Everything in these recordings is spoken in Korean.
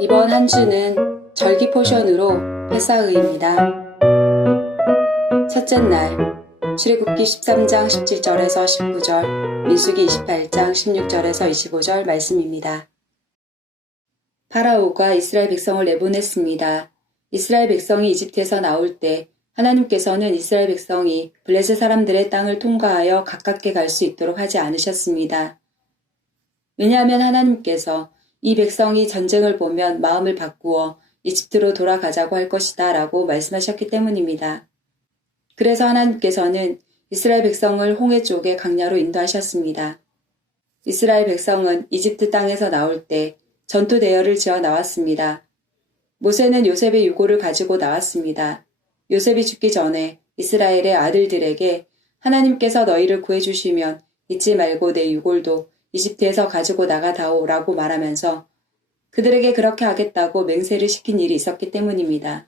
이번 한 주는 절기 포션으로 패사의입니다. 첫째 날, 출애굽기 13장 17절에서 19절, 민수기 28장 16절에서 25절 말씀입니다. 파라오가 이스라엘 백성을 내보냈습니다. 이스라엘 백성이 이집트에서 나올 때 하나님께서는 이스라엘 백성이 블레셋 사람들의 땅을 통과하여 가깝게 갈 수 있도록 하지 않으셨습니다. 왜냐하면 하나님께서 이 백성이 전쟁을 보면 마음을 바꾸어 이집트로 돌아가자고 할 것이다 라고 말씀하셨기 때문입니다. 그래서 하나님께서는 이스라엘 백성을 홍해 쪽에 강야로 인도하셨습니다. 이스라엘 백성은 이집트 땅에서 나올 때 전투 대열을 지어 나왔습니다. 모세는 요셉의 유고를 가지고 나왔습니다. 요셉이 죽기 전에 이스라엘의 아들들에게 하나님께서 너희를 구해주시면 잊지 말고 내 유골도 이집트에서 가지고 나가다오 라고 말하면서 그들에게 그렇게 하겠다고 맹세를 시킨 일이 있었기 때문입니다.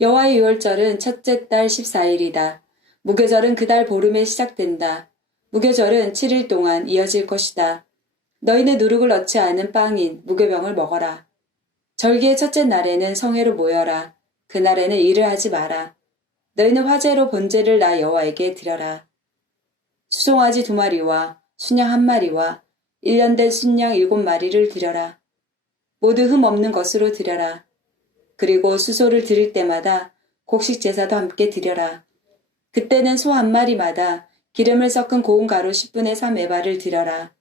여호와의 유월절은 첫째 달 14일이다. 무교절은 그 달 보름에 시작된다. 무교절은 7일 동안 이어질 것이다. 너희는 누룩을 넣지 않은 빵인 무교병을 먹어라. 절기의 첫째 날에는 성회로 모여라. 그날에는 일을 하지 마라. 너희는 화제로 번제를 나 여호와에게 드려라. 수송아지 2마리와 순양 1마리와 1년 된 순양 7마리를 드려라. 모두 흠 없는 것으로 드려라. 그리고 수소를 드릴 때마다 곡식 제사도 함께 드려라. 그때는 소 1마리마다 기름을 섞은 고운 가루 10분의 3 에바를 드려라.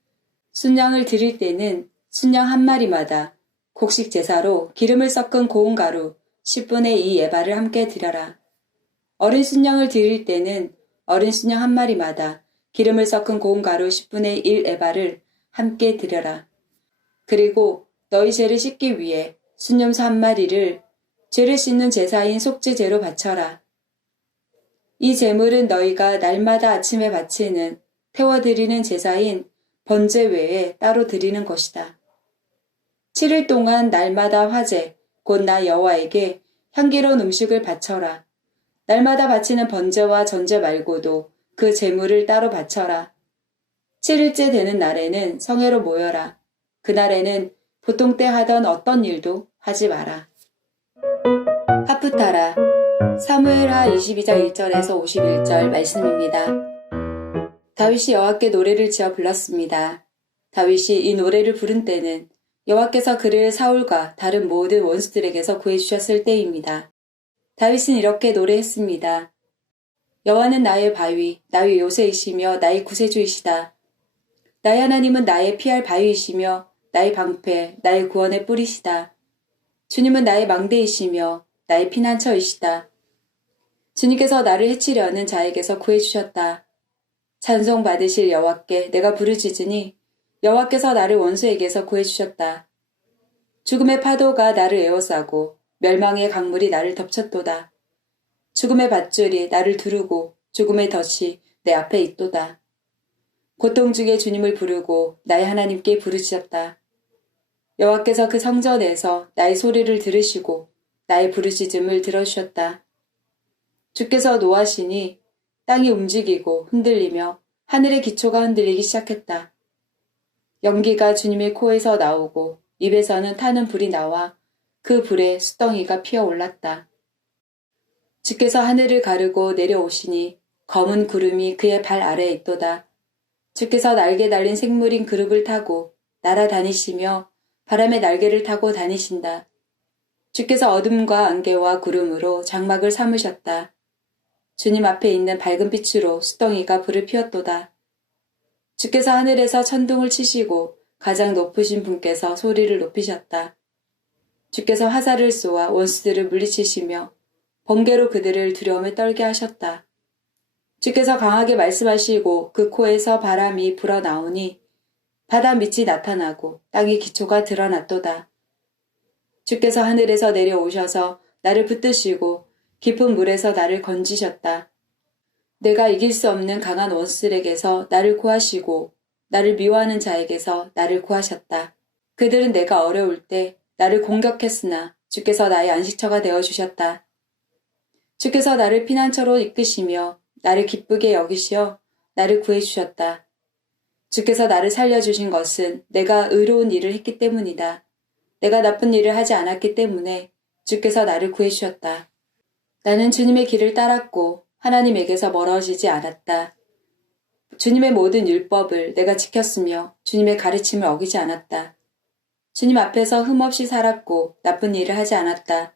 순양을 드릴 때는 순양 1마리마다 곡식 제사로 기름을 섞은 고운 가루 10분의 2 에바를 함께 드려라. 어린 순양을 드릴 때는 어린 순양 1마리마다 기름을 섞은 고운 가루 10분의 1 에바를 함께 드려라. 그리고 너희 죄를 씻기 위해 순염소 1마리를 죄를 씻는 제사인 속죄제로 바쳐라. 이 제물은 너희가 날마다 아침에 바치는 태워드리는 제사인 번제 외에 따로 드리는 것이다. 7일 동안 날마다 화제, 곧 나 여호와에게 향기로운 음식을 바쳐라. 날마다 바치는 번제와 전제 말고도 그 제물을 따로 바쳐라. 7일째 되는 날에는 성회로 모여라. 그날에는 보통 때 하던 어떤 일도 하지 마라. 하프타라 사무엘하 22장 1절에서 51절 말씀입니다. 다윗이 여호와께 노래를 지어 불렀습니다. 다윗이 이 노래를 부른 때는 여호와께서 그를 사울과 다른 모든 원수들에게서 구해주셨을 때입니다. 다윗은 이렇게 노래했습니다. 여호와는 나의 바위, 나의 요새이시며 나의 구세주이시다. 나의 하나님은 나의 피할 바위이시며 나의 방패, 나의 구원의 뿌리시다. 주님은 나의 망대이시며 나의 피난처이시다. 주님께서 나를 해치려는 자에게서 구해주셨다. 찬송 받으실 여호와께 내가 부르짖으니 여호와께서 나를 원수에게서 구해주셨다. 죽음의 파도가 나를 에워싸고 멸망의 강물이 나를 덮쳤도다. 죽음의 밧줄이 나를 두르고 죽음의 덫이 내 앞에 있도다. 고통 중에 주님을 부르고 나의 하나님께 부르짖었다. 여호와께서 그 성전에서 나의 소리를 들으시고 나의 부르짖음을 들어주셨다. 주께서 노하시니 땅이 움직이고 흔들리며 하늘의 기초가 흔들리기 시작했다. 연기가 주님의 코에서 나오고 입에서는 타는 불이 나와 그 불에 수덩이가 피어올랐다. 주께서 하늘을 가르고 내려오시니 검은 구름이 그의 발 아래에 있도다. 주께서 날개 달린 생물인 그룹을 타고 날아다니시며 바람의 날개를 타고 다니신다. 주께서 어둠과 안개와 구름으로 장막을 삼으셨다. 주님 앞에 있는 밝은 빛으로 수덩이가 불을 피웠도다. 주께서 하늘에서 천둥을 치시고 가장 높으신 분께서 소리를 높이셨다. 주께서 화살을 쏘아 원수들을 물리치시며 번개로 그들을 두려움에 떨게 하셨다. 주께서 강하게 말씀하시고 그 코에서 바람이 불어나오니 바다 밑이 나타나고 땅의 기초가 드러났도다. 주께서 하늘에서 내려오셔서 나를 붙드시고 깊은 물에서 나를 건지셨다. 내가 이길 수 없는 강한 원수들에게서 나를 구하시고 나를 미워하는 자에게서 나를 구하셨다. 그들은 내가 어려울 때 나를 공격했으나 주께서 나의 안식처가 되어주셨다. 주께서 나를 피난처로 이끄시며 나를 기쁘게 여기시어 나를 구해주셨다. 주께서 나를 살려주신 것은 내가 의로운 일을 했기 때문이다. 내가 나쁜 일을 하지 않았기 때문에 주께서 나를 구해주셨다. 나는 주님의 길을 따랐고 하나님에게서 멀어지지 않았다. 주님의 모든 율법을 내가 지켰으며 주님의 가르침을 어기지 않았다. 주님 앞에서 흠없이 살았고 나쁜 일을 하지 않았다.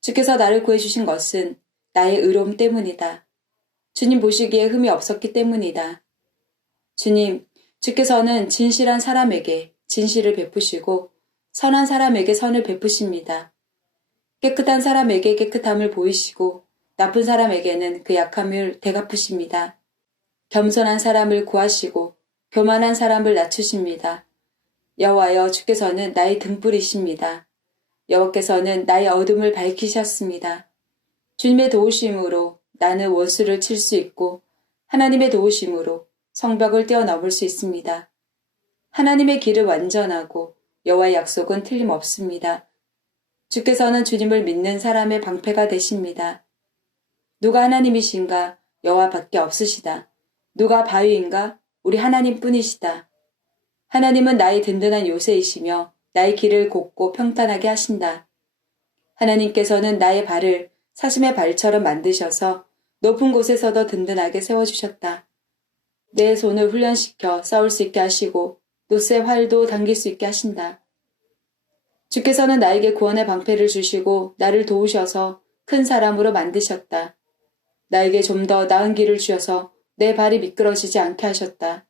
주께서 나를 구해주신 것은 나의 의로움 때문이다. 주님 보시기에 흠이 없었기 때문이다. 주께서는 진실한 사람에게 진실을 베푸시고 선한 사람에게 선을 베푸십니다. 깨끗한 사람에게 깨끗함을 보이시고 나쁜 사람에게는 그 약함을 되갚으십니다. 겸손한 사람을 구하시고 교만한 사람을 낮추십니다. 여호와여, 주께서는 나의 등불이십니다. 여호와께서는 나의 어둠을 밝히셨습니다. 주님의 도우심으로 나는 원수를 칠 수 있고 하나님의 도우심으로 성벽을 뛰어넘을 수 있습니다. 하나님의 길은 완전하고 여호와의 약속은 틀림없습니다. 주께서는 주님을 믿는 사람의 방패가 되십니다. 누가 하나님이신가? 여호와밖에 없으시다. 누가 바위인가? 우리 하나님뿐이시다. 하나님은 나의 든든한 요새이시며 나의 길을 곱고 평탄하게 하신다. 하나님께서는 나의 발을 사슴의 발처럼 만드셔서 높은 곳에서도 든든하게 세워주셨다. 내 손을 훈련시켜 싸울 수 있게 하시고 노새 활도 당길 수 있게 하신다. 주께서는 나에게 구원의 방패를 주시고 나를 도우셔서 큰 사람으로 만드셨다. 나에게 좀 더 나은 길을 주셔서 내 발이 미끄러지지 않게 하셨다.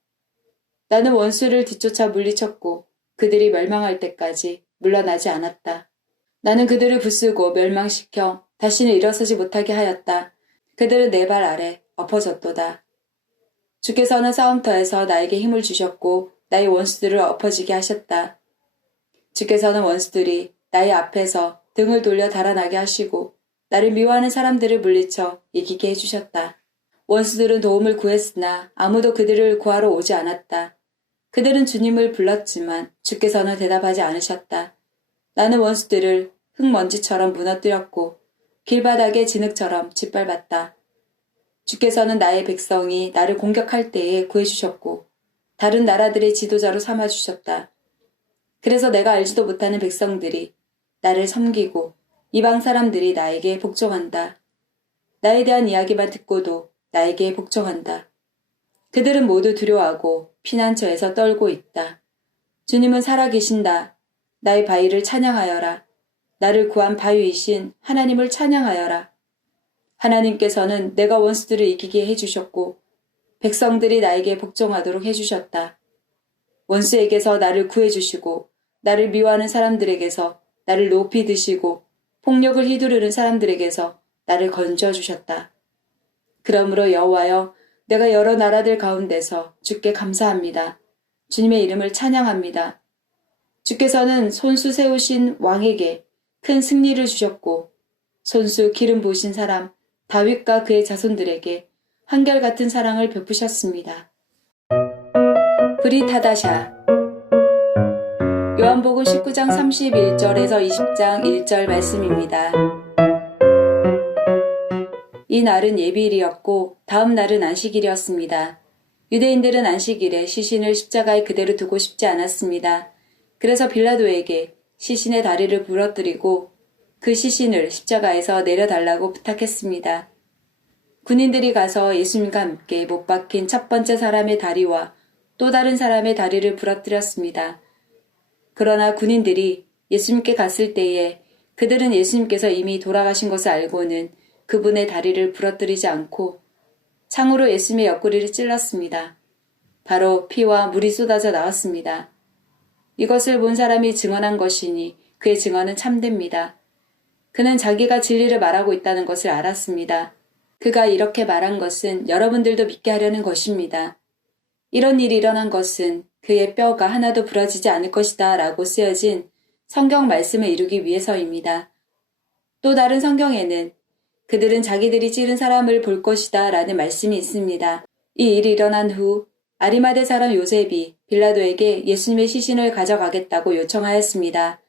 나는 원수를 뒤쫓아 물리쳤고 그들이 멸망할 때까지 물러나지 않았다. 나는 그들을 부수고 멸망시켜 다시는 일어서지 못하게 하였다. 그들은 내 발 아래 엎어졌도다. 주께서는 싸움터에서 나에게 힘을 주셨고 나의 원수들을 엎어지게 하셨다. 주께서는 원수들이 나의 앞에서 등을 돌려 달아나게 하시고 나를 미워하는 사람들을 물리쳐 이기게 해주셨다. 원수들은 도움을 구했으나 아무도 그들을 구하러 오지 않았다. 그들은 주님을 불렀지만 주께서는 대답하지 않으셨다. 나는 원수들을 흙먼지처럼 무너뜨렸고 길바닥의 진흙처럼 짓밟았다. 주께서는 나의 백성이 나를 공격할 때에 구해주셨고 다른 나라들의 지도자로 삼아주셨다. 그래서 내가 알지도 못하는 백성들이 나를 섬기고 이방 사람들이 나에게 복종한다. 나에 대한 이야기만 듣고도 나에게 복종한다. 그들은 모두 두려워하고 피난처에서 떨고 있다. 주님은 살아계신다. 나의 바위를 찬양하여라. 나를 구한 바위이신 하나님을 찬양하여라. 하나님께서는 내가 원수들을 이기게 해주셨고 백성들이 나에게 복종하도록 해주셨다. 원수에게서 나를 구해주시고 나를 미워하는 사람들에게서 나를 높이 드시고 폭력을 휘두르는 사람들에게서 나를 건져주셨다. 그러므로 여호와여, 내가 여러 나라들 가운데서 주께 감사합니다. 주님의 이름을 찬양합니다. 주께서는 손수 세우신 왕에게 큰 승리를 주셨고 손수 기름 부으신 사람 다윗과 그의 자손들에게 한결같은 사랑을 베푸셨습니다. 브릿하다샤. 요한복음 19장 31절에서 20장 1절 말씀입니다. 이 날은 예비일이었고 다음 날은 안식일이었습니다. 유대인들은 안식일에 시신을 십자가에 그대로 두고 싶지 않았습니다. 그래서 빌라도에게 시신의 다리를 부러뜨리고 그 시신을 십자가에서 내려달라고 부탁했습니다. 군인들이 가서 예수님과 함께 못 박힌 첫 번째 사람의 다리와 또 다른 사람의 다리를 부러뜨렸습니다. 그러나 군인들이 예수님께 갔을 때에 그들은 예수님께서 이미 돌아가신 것을 알고는 그분의 다리를 부러뜨리지 않고 창으로 예수님의 옆구리를 찔렀습니다. 바로 피와 물이 쏟아져 나왔습니다. 이것을 본 사람이 증언한 것이니 그의 증언은 참됩니다. 그는 자기가 진리를 말하고 있다는 것을 알았습니다. 그가 이렇게 말한 것은 여러분들도 믿게 하려는 것입니다. 이런 일이 일어난 것은 그의 뼈가 하나도 부러지지 않을 것이다 라고 쓰여진 성경 말씀을 이루기 위해서입니다. 또 다른 성경에는 그들은 자기들이 찌른 사람을 볼 것이다 라는 말씀이 있습니다. 이 일이 일어난 후 아리마대 사람 요셉이 빌라도에게 예수님의 시신을 가져가겠다고 요청하였습니다.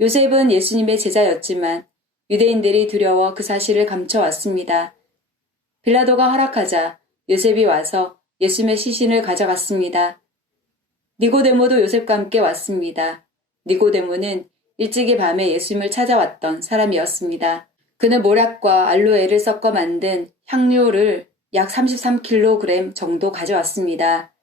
요셉은 예수님의 제자였지만 유대인들이 두려워 그 사실을 감춰왔습니다. 빌라도가 허락하자 요셉이 와서 예수님의 시신을 가져갔습니다. 니고데모도 요셉과 함께 왔습니다. 니고데모는 일찍이 밤에 예수님을 찾아왔던 사람이었습니다. 그는 모략과 알로에를 섞어 만든 향료를 약 33kg 정도 가져왔습니다.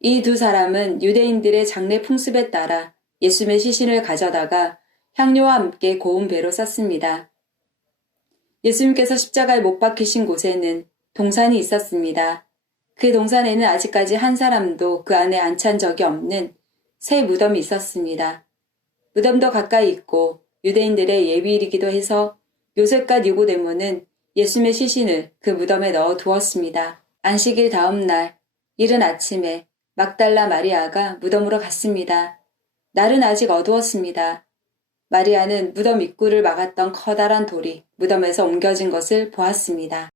이 두 사람은 유대인들의 장례 풍습에 따라 예수님의 시신을 가져다가 향료와 함께 고운 배로 쌌습니다. 예수님께서 십자가에 못 박히신 곳에는 동산이 있었습니다. 그 동산에는 아직까지 한 사람도 그 안에 앉힌 적이 없는 새 무덤이 있었습니다. 무덤도 가까이 있고 유대인들의 예비일이기도 해서 요셉과 니고데모는 예수님의 시신을 그 무덤에 넣어 두었습니다. 안식일 다음 날 이른 아침에 막달라 마리아가 무덤으로 갔습니다. 날은 아직 어두웠습니다. 마리아는 무덤 입구를 막았던 커다란 돌이 무덤에서 옮겨진 것을 보았습니다.